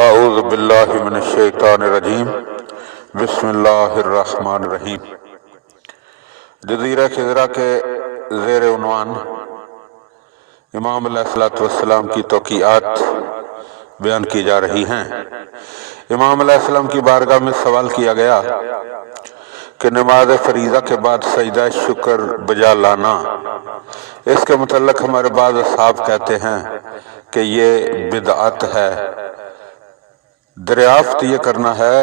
اعوذ باللہ من الشیطان الرجیم بسم اللہ الرحمن الرحیم۔ جزیرہ خضرہ کے زیر عنوان امام علیہ السلام کی توقیعات بیان کی جا رہی ہیں۔ امام علیہ السلام کی بارگاہ میں سوال کیا گیا کہ نماز فریضہ کے بعد سجدہ شکر بجا لانا، اس کے متعلق ہمارے بعض اصحاب کہتے ہیں کہ یہ بدعت ہے۔ دریافت یہ کرنا ہے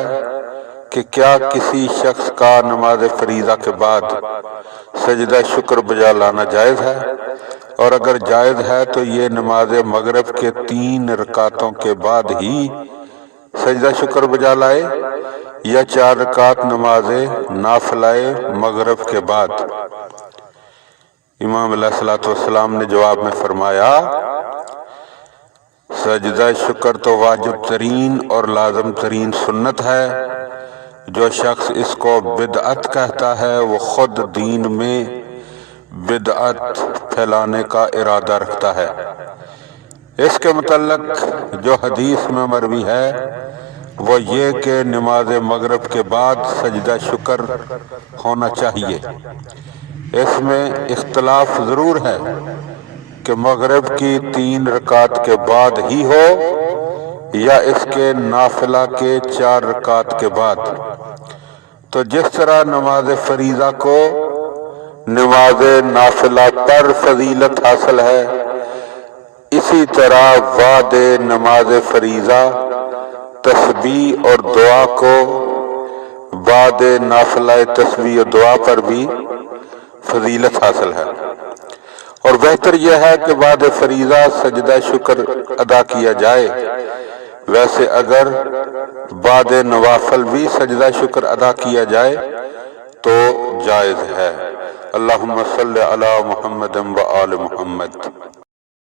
کہ کیا کسی شخص کا نماز فریضہ کے بعد سجدہ شکر بجا لانا جائز ہے، اور اگر جائز ہے تو یہ نماز مغرب کے 3 رکعتوں کے بعد ہی سجدہ شکر بجا لائے یا 4 رکعت نماز نافلہ مغرب کے بعد؟ امام علیہ السلام نے جواب میں فرمایا، سجدہ شکر تو واجب ترین اور لازم ترین سنت ہے۔ جو شخص اس کو بدعت کہتا ہے وہ خود دین میں بدعت پھیلانے کا ارادہ رکھتا ہے۔ اس کے متعلق جو حدیث میں مروی ہے وہ یہ کہ نماز مغرب کے بعد سجدہ شکر ہونا چاہیے۔ اس میں اختلاف ضرور ہے کہ مغرب کی 3 رکعت کے بعد ہی ہو یا اس کے نافلہ کے 4 رکعت کے بعد۔ تو جس طرح نماز فریضہ کو نماز نافلہ پر فضیلت حاصل ہے، اسی طرح بعد نماز فریضہ تسبیح اور دعا کو بعد نافلہ تسبیح اور دعا پر بھی فضیلت حاصل ہے، اور بہتر یہ ہے کہ بعد فریضہ سجدہ شکر ادا کیا جائے۔ ویسے اگر بعد نوافل بھی سجدہ شکر ادا کیا جائے تو جائز ہے۔ اللہم صلی علی محمد و آل محمد۔